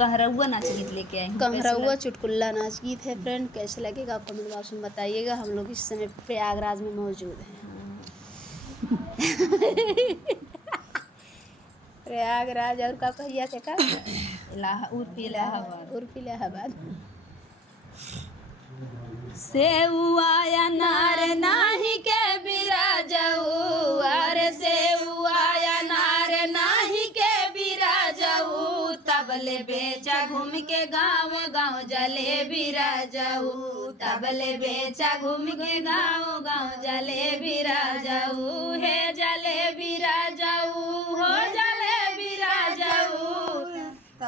कहरौआ नाच गीत लेके आई हूँ। कहरौआ चुटकुल्ला नाच गीत है फ्रेंड, कैसे लगेगा आप कमेंट बॉक्स में बताइएगा। हम लोग इस समय प्रयागराज में मौजूद हैं। प्रयागराज और का कहिया थे का उर्फ इलाहाबाद। सेउआ अनार नाही के बिराजऊ, अरे सेउआ अनार नाही के बिराजऊ, तबले बेचा घूम के गाँव गाँव जलेबी राजऊ, तबले बेचा घूम के गाँव गाँव जलेबी राजऊ, हे जलेबी राजऊ हो जलेबी राजऊ,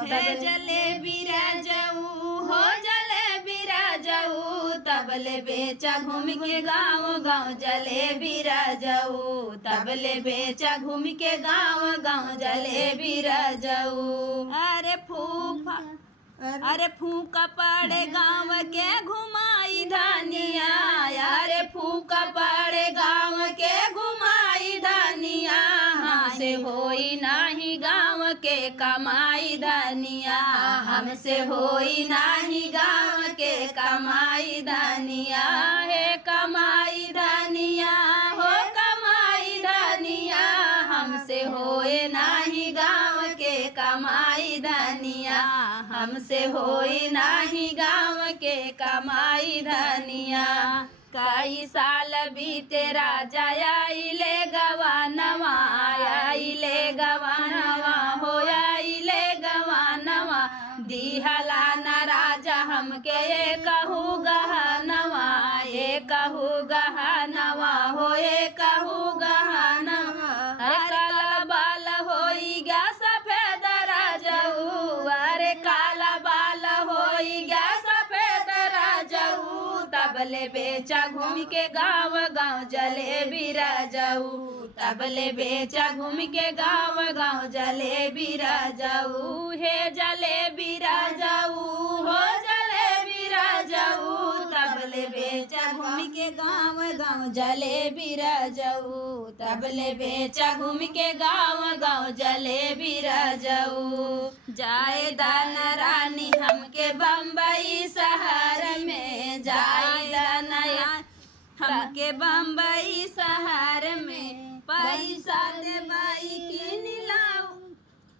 हे जलेबी राजऊ हो जलेबी राजऊ, तबले बेचा घूम के गाँव गाँव जलेबी राजऊ, तबले बेचा घूम के गाँव गाँव जलेबी राजऊ। अरे फूका पड़े गाँव के घुमाई धानिया, अरे फूका पड़े गाँव के घुमाई धानिया, हमसे होई नाही गाँव के कमाई धानिया, हमसे होई नाही गाँव के कमाई धानिया, हे कमाई धानिया हो कमाई धानिया, हमसे होए नाही गाँव के कमाई धानिया, हमसे होई नाही गाँव के कमाई धानिया। कई साल बीते राजा आइले गवानवा, आइले गवानवा हो आइले गवानवा, दिहला न राजा हमके ये कहू गहनवा, ये कहू गहनवा हो ये कहू गहनवा, काला बाल होई गया सफेद राजऊ, अरे काला बाल होई गया सफेद राजऊ, तबले बेचा घूम के गाँव गाँव जलेबी राजऊ, तबले बेचा घूम के गाँव गाँव जलेबी राजऊ, हे जलेबी राजऊ हो जलेबी राजऊ, तबले बेचा घूम के गाँव गाँव जलेबी राजऊ, तबले बेचा घूम के गाँव गाँव जलेबी राजऊ। जाए दान रानी हमके बम्बई शहर में, जाए दानया हमके बम्बई शहर में, पैसा दे बाई किन लाऊ,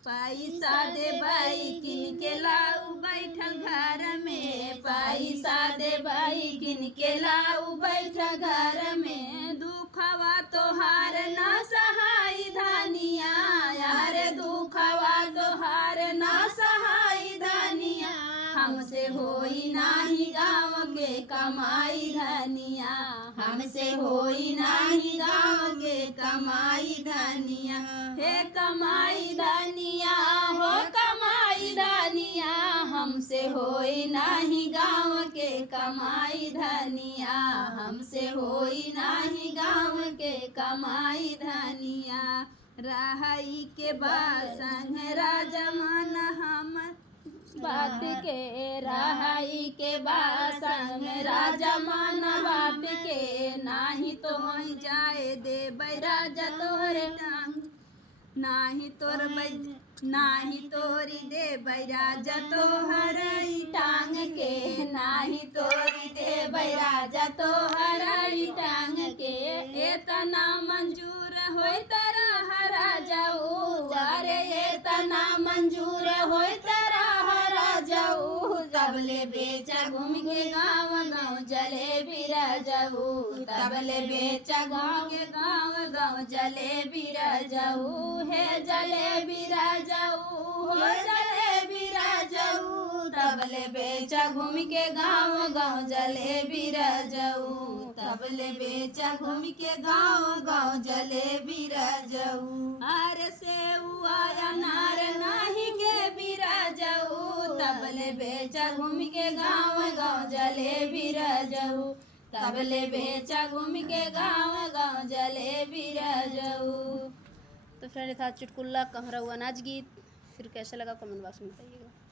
पैसा दे बाई किन के लाऊ बैठल घर में, पैसा दे बाई किन के लाऊ बैठल घर में, दुखवा तोहार ना सहाय धानिया, यारे दुखवा तोहार ना सहाय धानिया, हमसे होई नाही गाँव के कमाई धनिया, हमसे होई नाही गाँव के कमाई धनिया, हे कमाई धनिया हो कमाई धनिया, हमसे होई नाही गाँव के कमाई धनिया, हमसे होई नाही गाँव के कमाई धनिया। रहाई के बासंग राजा मन हम बात के, रहाई के बासंग राजा मन बात के, नाही तो होई जाए दे राजा तोहरे टांग, नाही तोर नाही तोरी दे राजा तोहर टांग के, नाही तोरी दे राजा तोहर टांग के, एतना मंजूर होय तरह राजाऊ, अरे एतना मंजूर होय तरह राजाऊ, तबले बेचा घूम के गाँव गाँव जलेबी राजाऊ, तबले बेचा गाँव के गाँव गाँव जलेबी राजाऊ, हे जलेबी राजाऊ हो जलेबी राजाऊ, तबले बेचा घूम के गाँव गाँव जलेबी राजाऊ, तबले बेचा घूम के गाँव गाँव जलेबी राजाऊ। अरे सेउआ अनार नाही के बिराजऊ, तबले बेचा घूम के गाँव गाँव जलेबी राजऊ, तबले बेचा घूम के गाँव गाँव जलेबी राजऊ। तो फ्रेंड था चुटकुल्ला कहरौआ नाच गीत, फिर कैसा लगा कमेंट बॉक्स में बताइएगा।